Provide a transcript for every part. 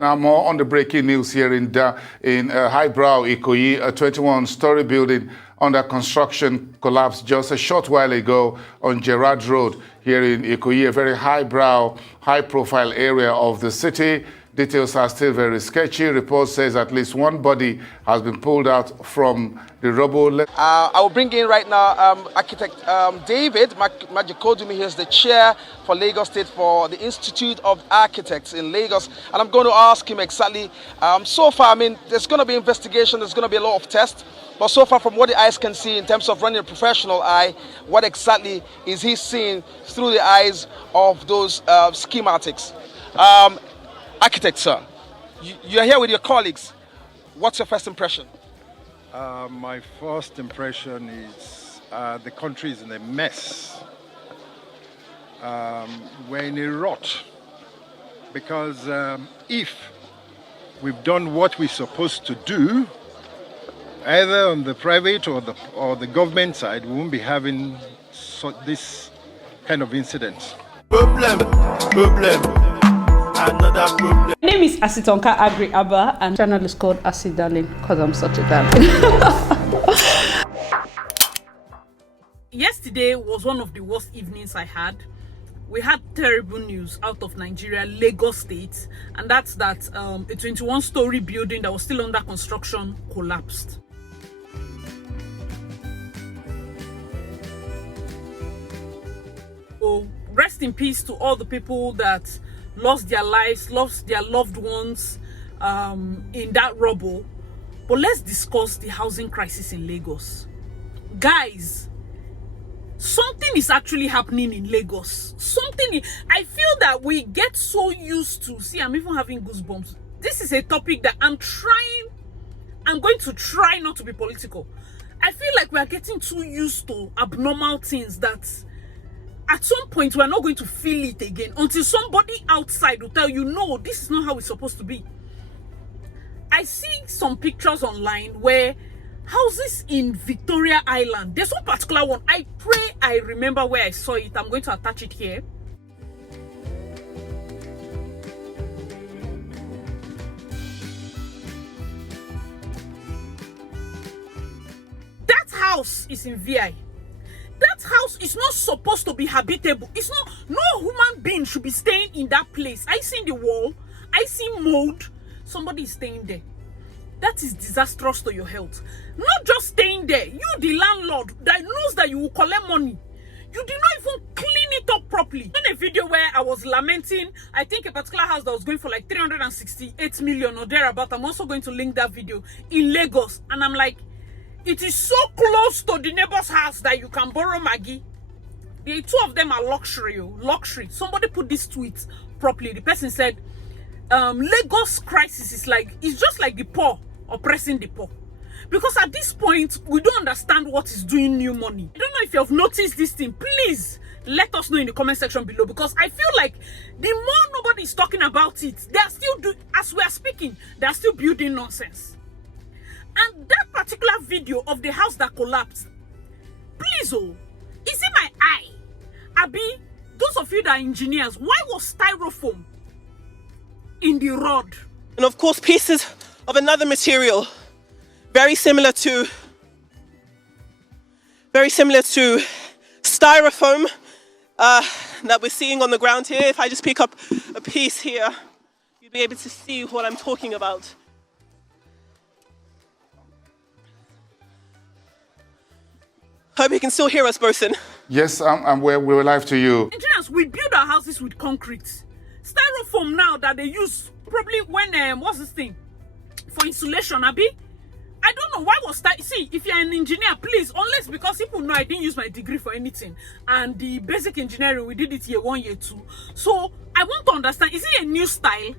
Now, more on the breaking news here in highbrow Ikoyi, a 21-story building under construction collapsed just a short while ago on Gerard Road here in Ikoyi, a very highbrow, high-profile area of the city. Details are still very sketchy. Report says at least one body has been pulled out from the rubble. I will bring in right now architect David Majikodumi. He is the chair for Lagos State for the Institute of Architects in Lagos. And I'm going to ask him exactly, so far, I mean, there's going to be investigation, there's going to be a lot of tests. But so far, from what the eyes can see in terms of running a professional eye, what exactly is he seeing through the eyes of those schematics? Architect, sir, you're here with your colleagues. What's your first impression? My first impression is the country is in a mess. We're in a rut because if we've done what we're supposed to do, either on the private or the government side, we won't be having this kind of incident. Another problem. My name is Asitonka Agri Abba, and the channel is called Asi Darling because I'm such a darling. Yesterday was one of the worst evenings I had. We had terrible news out of Nigeria, Lagos State, and that's that a 21-story building that was still under construction collapsed. So rest in peace to all the people that lost their lives, lost their loved ones in that rubble. But let's discuss the housing crisis in Lagos. Guys, something is actually happening in Lagos. I feel that we get so used to, see, I'm even having goosebumps. This is a topic that I'm going to try not to be political. I feel like we are getting too used to abnormal things that at some point we're not going to feel it again until somebody outside will tell you, no, this is not how it's supposed to be. I see some pictures online where houses in Victoria Island, there's one particular one, I pray I remember where I saw it. I'm going to attach it here. That house is in VI. That house is not supposed to be habitable. It's not, no human being should be staying in that place. I see the wall, I see mold, somebody is staying there. That is disastrous to your health. Not just staying there, you the landlord that knows that you will collect money, you did not even clean it up properly. In a video where I was lamenting, I think a particular house that was going for like 368 million or thereabout, I'm also going to link that video, in Lagos, and I'm like, it is so close to the neighbor's house that you can borrow Maggie. The two of them are luxury. Somebody put this tweet properly. The person said, Lagos crisis is like, it's just like the poor oppressing the poor. Because at this point, we don't understand what is doing new money. I don't know if you have noticed this thing. Please let us know in the comment section below, because I feel like the more nobody is talking about it, they are still as we are speaking, they are still building nonsense. And that particular video of the house that collapsed, please, oh, is it my eye? Abi, those of you that are engineers, why was styrofoam in the rod? And of course, pieces of another material, very similar to styrofoam that we're seeing on the ground here. If I just pick up a piece here, you'll be able to see what I'm talking about. Hope you can still hear us, Bosun. Yes, we're live to you. Engineers, we build our houses with concrete. Styrofoam now that they use probably when, what's this thing? For insulation, Abi? I don't know why was that. See, if you're an engineer, please, unless because people know I didn't use my degree for anything. And the basic engineering, we did it year 1, year 2. So I want to understand, is it a new style?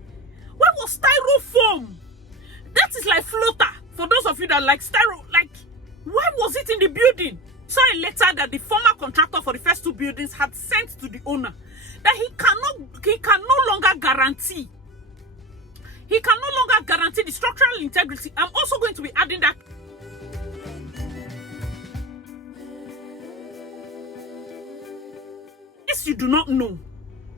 Why was styrofoam? That is like floater. For those of you that like why was it in the building? Saw a letter that the former contractor for the first 2 buildings had sent to the owner that he can no longer guarantee. He can no longer guarantee the structural integrity. I'm also going to be adding that. Yes, you do not know.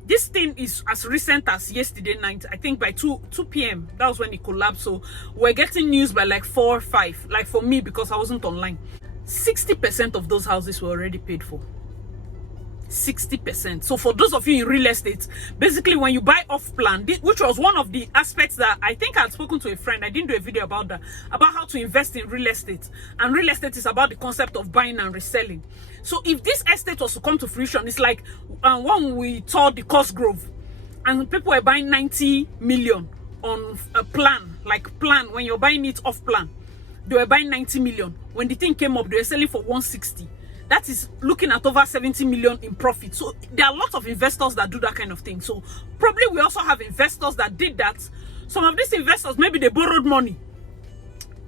This thing is as recent as yesterday night. I think by 2 p.m. That was when it collapsed. So we're getting news by like 4 or 5. Like for me, because I wasn't online. 60% of those houses were already paid for. 60%. So for those of you in real estate, basically when you buy off plan, which was one of the aspects that I think I had spoken to a friend, I didn't do a video about that, about how to invest in real estate. And real estate is about the concept of buying and reselling. So if this estate was to come to fruition, it's like when we toured the Cosgrove and people were buying 90 million on a plan, like plan, when you're buying it off plan, they were buying 90 million. When the thing came up, they were selling for 160. That is looking at over 70 million in profit. So there are lots of investors that do that kind of thing. So probably we also have investors that did that. Some of these investors, maybe they borrowed money.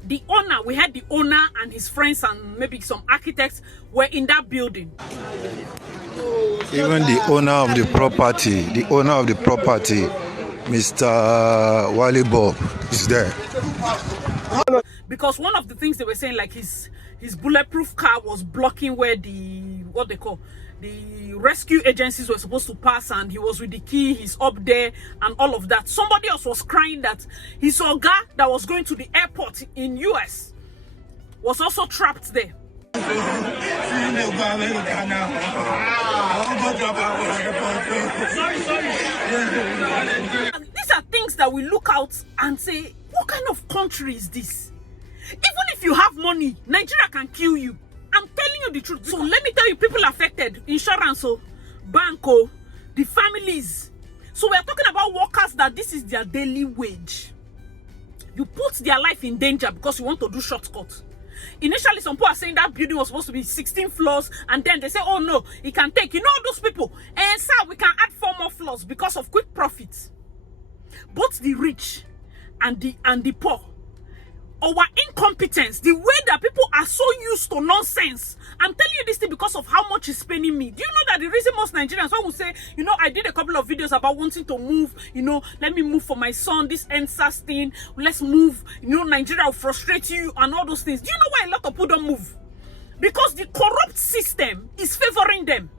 The owner, we had the owner and his friends and maybe some architects were in that building. Even the owner of the property, Mr. Wally Bob, is there. Because one of the things they were saying, like his bulletproof car was blocking where the rescue agencies were supposed to pass, and he was with the key, he's up there and all of that. Somebody else was crying that his oga that was going to the airport in US was also trapped there. And these are things that we look out and say, what kind of country is this? Even if you have money, Nigeria can kill you. I'm telling you the truth. So let me tell you, people affected, insurance, bank, the families. So we are talking about workers that this is their daily wage. You put their life in danger because you want to do shortcuts. Initially, some people are saying that building was supposed to be 16 floors, and then they say, oh no, it can take, you know, those people. And sir, we can add 4 more floors because of quick profits. Both the rich and the poor. Our incompetence, the way that people are so used to nonsense. I'm telling you this thing because of how much it's paining me. Do you know that the reason most Nigerians will say, you know, I did a couple of videos about wanting to move, you know, let me move for my son, this NSAS thing, let's move, you know, Nigeria will frustrate you and all those things. Do you know why a lot of people don't move? Because the corrupt system is favoring them.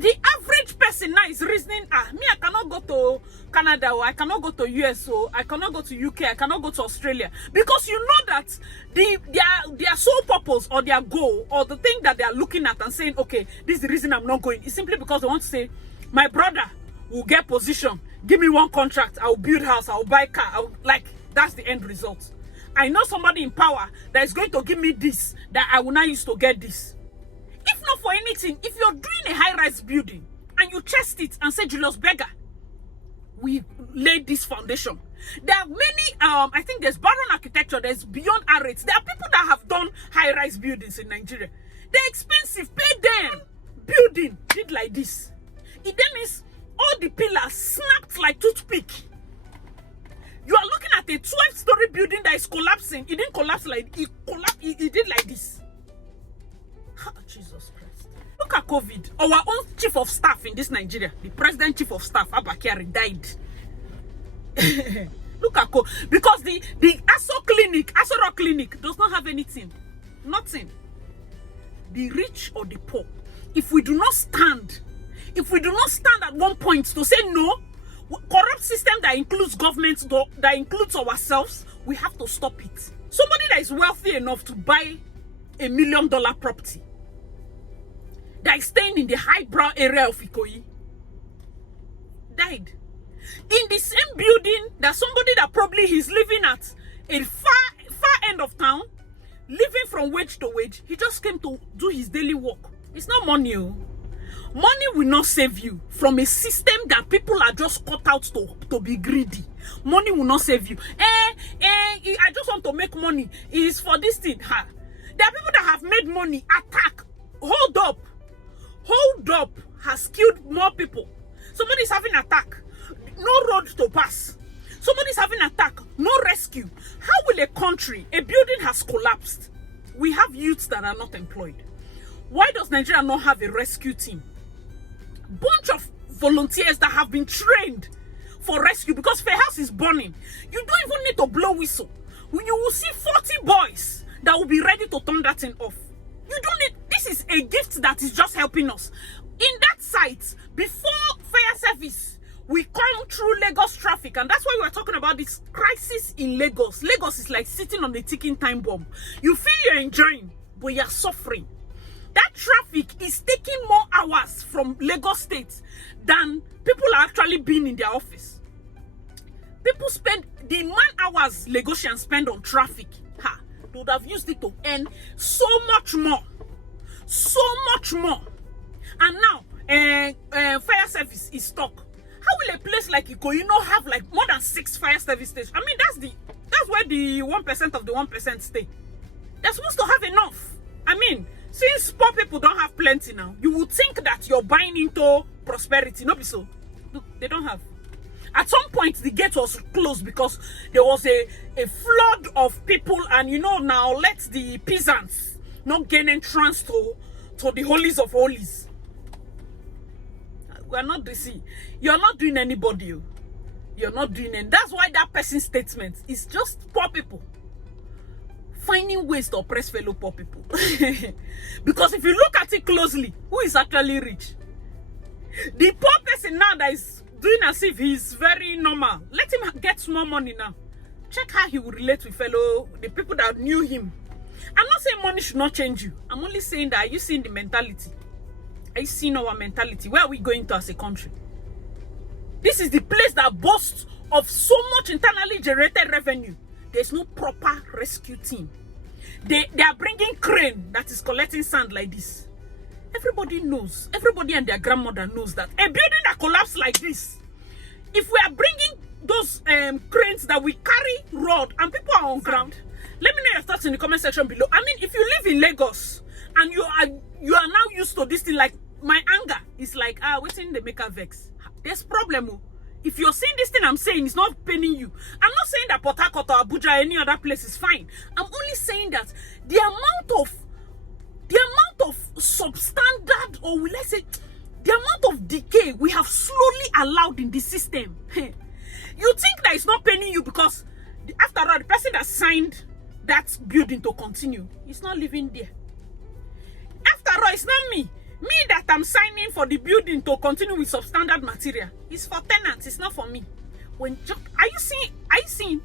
The average person now is reasoning, me, I cannot go to Canada, or I cannot go to US, or I cannot go to UK, I cannot go to Australia. Because you know that their sole purpose or their goal or the thing that they are looking at and saying, okay, this is the reason I'm not going, is simply because they want to say, my brother will get position, give me one contract, I'll build house, I'll buy car, like, that's the end result. I know somebody in power that is going to give me this, that I will not use to get this. If not for anything, if you're doing a high-rise building and you chest it and say, Julius Berger, we laid this foundation. There are many, I think there's Baron Architecture, there's Beyond Arrays. There are people that have done high-rise buildings in Nigeria. They're expensive, pay them. Building did like this. It then means all the pillars snapped like toothpick. You are looking at a 12-story building that is collapsing. It didn't collapse like, it did like this. Jesus Christ. Look at COVID. Our own chief of staff in this Nigeria, the president chief of staff, Abakari, died. Look at COVID. Because the Aso Rock Clinic does not have anything. Nothing. The rich or the poor. If we do not stand at one point to say no, corrupt system that includes government, that includes ourselves, we have to stop it. Somebody that is wealthy enough to buy $1 million property that is staying in the highbrow area of Ikoyi died. In the same building that somebody that probably he's living at a far end of town, living from wage to wage, he just came to do his daily work. It's not money. Money will not save you from a system that people are just cut out to be greedy. Money will not save you. I just want to make money. It is for this thing. There are people that have made money, attack, hold up has killed more people. Somebody is having attack, no road to pass. Somebody is having attack, no rescue. How will a country, a building has collapsed, we have youths that are not employed? Why does Nigeria not have a rescue team? Bunch of volunteers that have been trained for rescue, because Fair House is burning. You don't even need to blow whistle. You will see 40 boys that will be ready to turn that thing off. You don't need, this is a gift that is just helping us. In that site, before fire service, we come through Lagos traffic, and that's why we're talking about this crisis in Lagos. Lagos is like sitting on a ticking time bomb. You feel you're enjoying, but you're suffering. That traffic is taking more hours from Lagos State than people are actually being in their office. People spend the man-hours Lagosians spend on traffic. They would have used it to earn so much more. So much more. And now, fire service is stuck. How will a place like Ikoyi not have like more than 6 fire service stations? I mean, that's where the 1% of the 1% stay. They're supposed to have enough. I mean, since poor people don't have plenty now, you would think that you're buying into prosperity. No, be so. No, they don't have. At some point, the gate was closed because there was a flood of people, and now let the peasants not gain entrance to the holies of holies. We are not deceived. You're not doing anybody. You're not doing it. That's why that person's statement is just poor people finding ways to oppress fellow poor people. Because if you look at it closely, who is actually rich? The poor person now that is doing as if he's very normal. Let him get more money now. Check how he will relate with the people that knew him. I'm not saying money should not change you. I'm only saying that, are you seeing the mentality? Are you seeing our mentality? Where are we going to as a country? This is the place that boasts of so much internally generated revenue. There's no proper rescue team. They are bringing crane that is collecting sand like this. Everybody knows. Everybody and their grandmother knows that a building that collapsed like this, if we are bringing those cranes that we carry rod and people are on ground, let me know your thoughts in the comment section below. I mean, if you live in Lagos and you are now used to this thing, like my anger is like, waiting the maker vex. There's problem. If you're seeing this thing I'm saying, it's not paining you. I'm not saying that Port Harcourt or Abuja or any other place is fine. I'm only saying that the amount of substandard, or let's say the amount of decay we have slowly allowed in the system. You think that it's not paining you because after all, the person that signed that building to continue is not living there. After all, it's not me. Me that I'm signing for the building to continue with substandard material. It's for tenants, it's not for me. Are you seeing?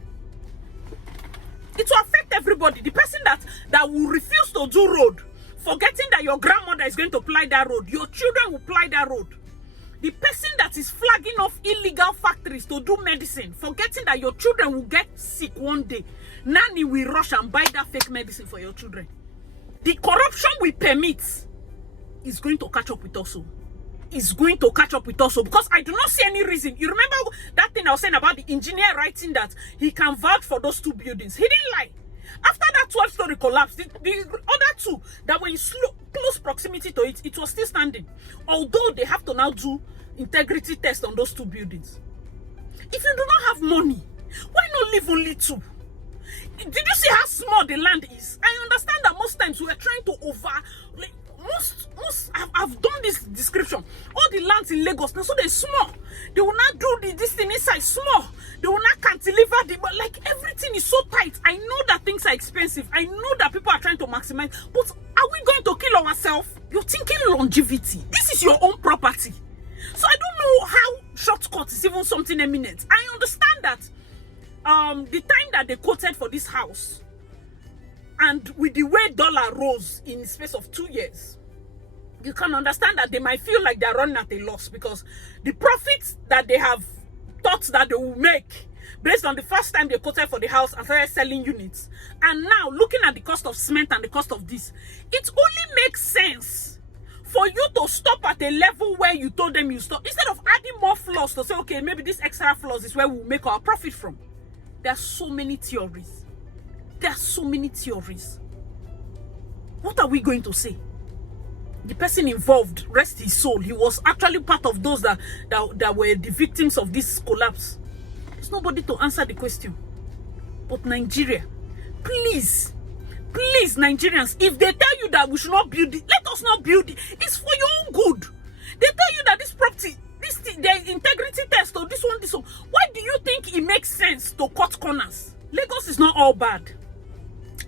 It will affect everybody. The person that will refuse to do road, forgetting that your grandmother is going to ply that road, your children will ply that road. The person that is flagging off illegal factories to do medicine, forgetting that your children will get sick one day. Nanny will rush and buy that fake medicine for your children. The corruption we permit is going to catch up with us. Is going to catch up with us because I do not see any reason. You remember that thing I was saying about the engineer writing that he can vouch for those 2 buildings? He didn't lie. After that 12-story collapse, the other 2 that were in close proximity to it, it was still standing. Although they have to now do integrity test on those 2 buildings. If you do not have money, why not leave only 2? Did you see how small the land is? I understand that most times we are trying to I've done this description. All the lands in Lagos now, so they're small. They will not do this thing inside small. They will not cantilever but like everything is so tight. I know that things are expensive. I know that people are trying to maximize. But are we going to kill ourselves? You're thinking longevity. This is your own property. So I don't know how shortcut is even something eminent. I understand that the time that they quoted for this house, and with the way dollar rose in the space of 2 years, you can understand that they might feel like they're running at a loss because the profits that they have thought that they will make based on the first time they quoted for the house and started selling units, and now looking at the cost of cement and the cost of this, it only makes sense for you to stop at a level where you told them you stop, instead of adding more floors to say, okay, maybe this extra floors is where we'll make our profit from. There are so many theories. There are so many theories. What are we going to say? The person involved, rest his soul, he was actually part of those that were the victims of this collapse. There's nobody to answer the question. But Nigeria, please, Nigerians, if they tell you that we should not build it, let us not build it. It's for your own good. They tell you that this property, the integrity test, or this one. Why do you think it makes sense to cut corners? Lagos is not all bad.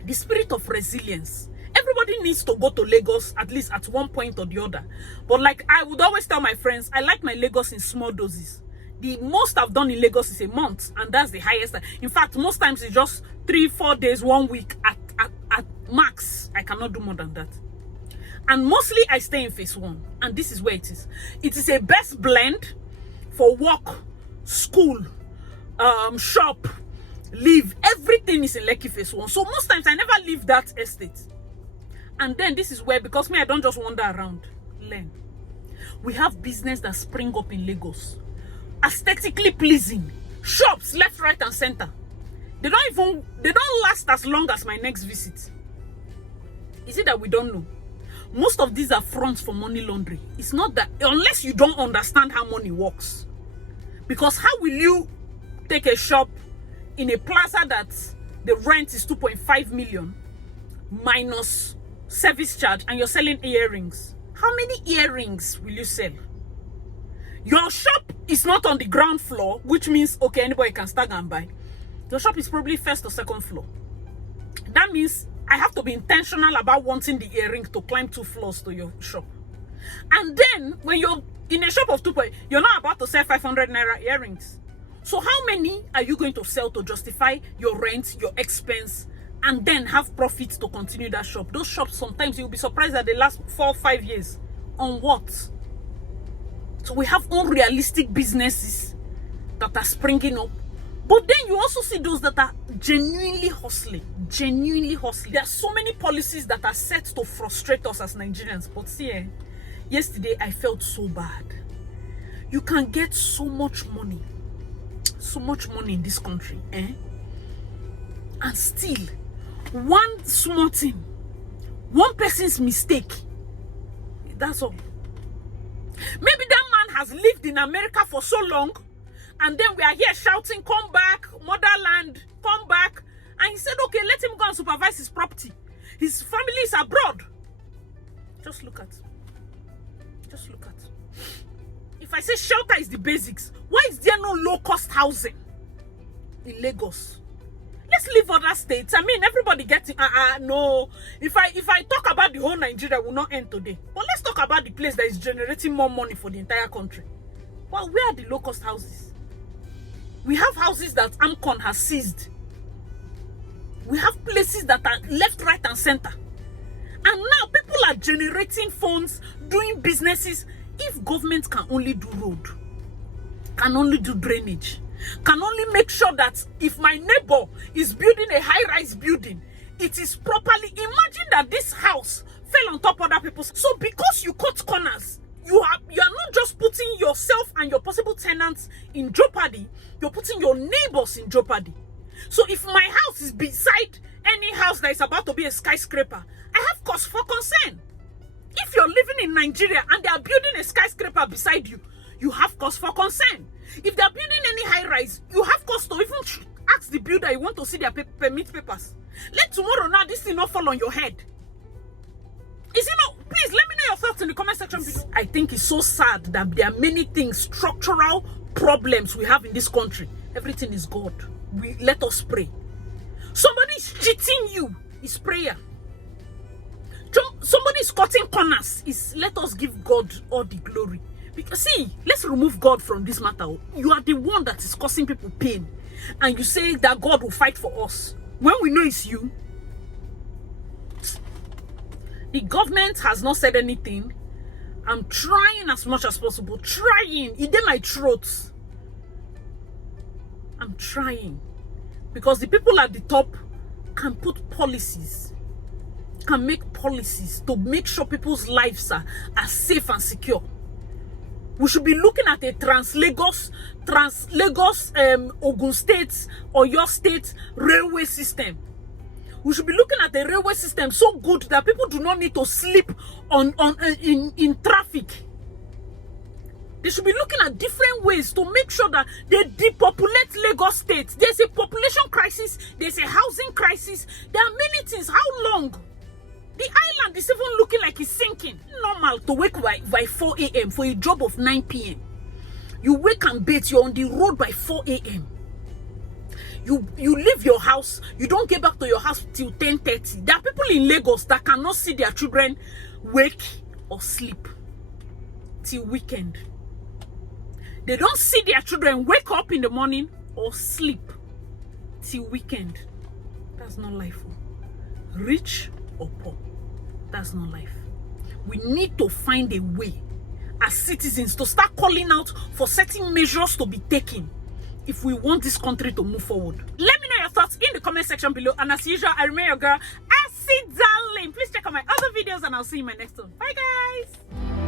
The spirit of resilience. everybody needs to go to Lagos at least at one point or the other. But like I would always tell my friends, I like my Lagos in small doses. The most I've done in Lagos is a month, and that's the highest. In fact, most times it's just 3-4 days, 1 week at max. I cannot do more than that. And mostly I stay in phase 1, and this is where it is. It is a best blend for work, school, shop, live. Everything is in Lekki phase 1. So most times I never leave that estate. And then this is where, because me, I don't just wander around, learn. We have business that spring up in Lagos. Aesthetically pleasing. Shops left, right, and center. They don't last as long as my next visit. Is it that we don't know? Most of these are fronts for money laundering. It's not that, unless you don't understand how money works. Because how will you take a shop in a plaza that the rent is 2.5 million minus service charge, and you're selling earrings? How many earrings will you sell? Your shop is not on the ground floor, which means, okay, anybody can start and buy. Your shop is probably first or second floor. That means I have to be intentional about wanting the earring to climb 2 floors to your shop. And then, when you're in a shop of 2 you're not about to sell 500 naira earrings. So how many are you going to sell to justify your rent, your expense, and then have profits to continue that shop? Those shops, sometimes you'll be surprised that they last 4 or 5 years. On what? So we have unrealistic businesses that are springing up. But then you also see those that are genuinely hustling. Genuinely hustling. There are so many policies that are set to frustrate us as Nigerians. But see, yesterday I felt so bad. You can get so much money in this country, and still, one small thing, one person's mistake, that's all. Maybe that man has lived in America for so long, and then we are here shouting, come back, motherland, come back. And he said, okay, let him go and supervise his property. His family is abroad. Just look at. If I say shelter is the basics, why is there no low-cost housing in Lagos? Let's leave other states. I mean, everybody getting no. If I talk about the whole Nigeria, will not end today. But let's talk about the place that is generating more money for the entire country. Well, where are the low-cost houses? We have houses that Amcon has seized. We have places that are left, right, and center. And now people are generating funds, doing businesses. If government can only do road, can only do drainage, can only make sure that if my neighbor is building a high-rise building, it is properly. Imagine that this house fell on top of other people's. So because you cut corners, you are not just putting yourself and your possible tenants in jeopardy, you're putting your neighbors in jeopardy. So if my house is beside any house that is about to be a skyscraper, I have cause for concern. If you're living in Nigeria and they are building a skyscraper beside you, you have cause for concern. If they're building any high-rise, you have cause to even ask the builder you want to see their permit papers. Let tomorrow now this thing not fall on your head. Is it not? Please let me know your thoughts in the comment section below. I think it's so sad that there are many things, structural problems we have in this country. Everything is God. Let us pray. Somebody is cheating you. It's prayer. Somebody is cutting corners. Let us give God all the glory. Because see, let's remove God from this matter. You are the one that is causing people pain, and you say that God will fight for us when we know it's you. The government has not said anything. I'm trying as much as possible. Trying. It in my throat. I'm trying. Because the people at the top can put policies, can make policies to make sure people's lives are safe and secure. We should be looking at a trans-Lagos, Ogun State or your state railway system. We should be looking at a railway system so good that people do not need to sleep in traffic. They should be looking at different ways to make sure that they depopulate Lagos State. There's a population crisis. There's a housing crisis. There are many things. How long? The island is even looking like it's sinking. Normal to wake by 4 a.m. for a job of 9 p.m. You wake and bathe. You're on the road by 4 a.m. You leave your house, you don't get back to your house till 10:30. There are people in Lagos that cannot see their children wake or sleep till weekend. They don't see their children wake up in the morning or sleep till weekend. That's not life. Rich or poor, that's not life. We need to find a way as citizens to start calling out for certain measures to be taken if we want this country to move forward. Let me know your thoughts in the comment section below, and as usual, I remain your girl, Darling. Please check out my other videos, and I'll see you in my next one. Bye guys.